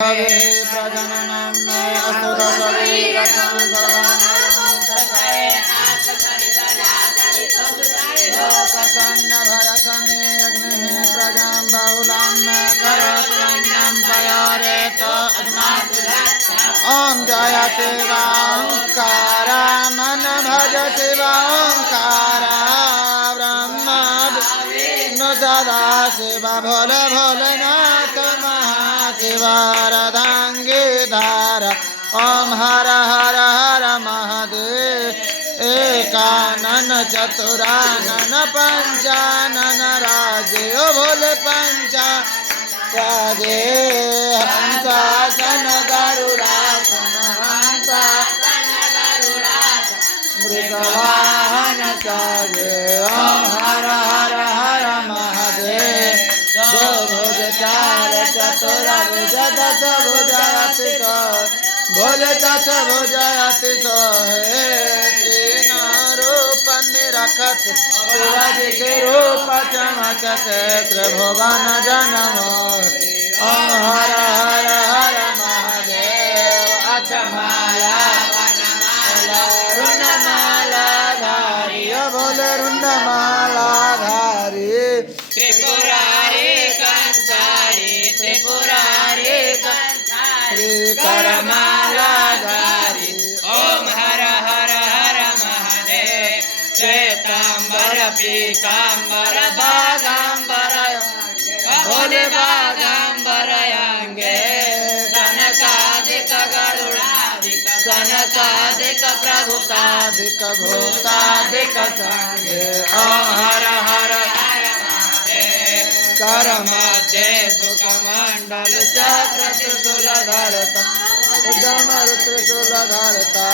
प्रजननं मे अस्तु दशवीरकं सर्वाणि अग्निः प्रजां बहुलां मे करोतु पयोरेत ॐ जय शिवाङ्कार मन भज शिवाङ्कार ब्रह्म विष्णु सदा शिव भोले भोलेनाथ शिवारदांगीधार ओम हर हर हर महादेव एकानन चतुरानन पंचानन राजे ओ भोले पंचा राजे हंसासन गरुड़ासन हंसासन गरुड़ासन मृगवाहन साजे ओम हर हर हर महादेव भुज चार चतुर्भुज दश भुजति भुज दश भुजति सोहे तीन रूप निरखत शिवाजी के रूप चमकत त्रिभुवन जनमो ओम हर हर हर महादेव अक्षमाला रुंडमाला धारी बोले रुंडमाला धारी त्रिपुरारी कंसारी त्रिपुरारी कंसारी करमाला धारी ओम हर हर हर महादेव श्वेतांबर पीतांबर बागांबर भोले बागांबर यांगे सनकादिक गरुड़ादिक सनकादिक प्रभुतादिक भूतादिक संगे ओम हर हर कर मध्य सुख मंडल चक्र त्रिशूल धरता उदम त्रिशूल धरता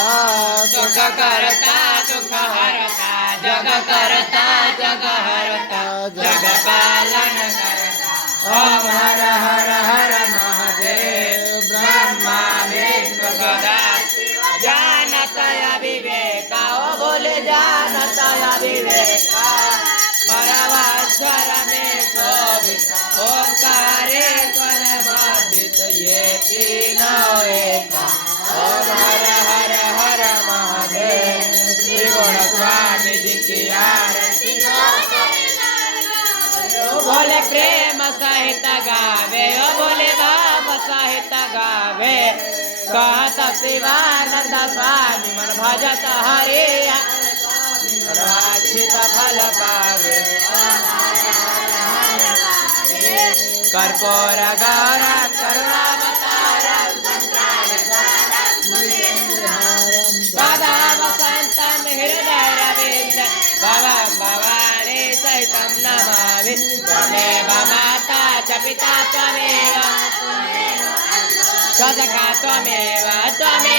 सुख करता सुख हरता जग करता जग हरता जग पालन करता ओम हर हर हर महादेव ब्रह्मा विष्णु सदा जानता विवेका ओ बोले जानता विवेका परवाश्वर में ओंकारे परमादित ये तीनों एका ओम हर हर हर महादेव श्री गुण स्वामी जी की आरती बोले प्रेम सहित गावे ओ बोले भाव सहित गावे कहत शिवानंद स्वामी मन भजत हरे राक्षित फल पावे कर्पूर गौरम करुणावतारम सदा वसंतम हृदय रविंद भवं भवानी सहितं नमामि त्वमेव माता च पिता त्वमेव सखा त्वमेव त्वमेव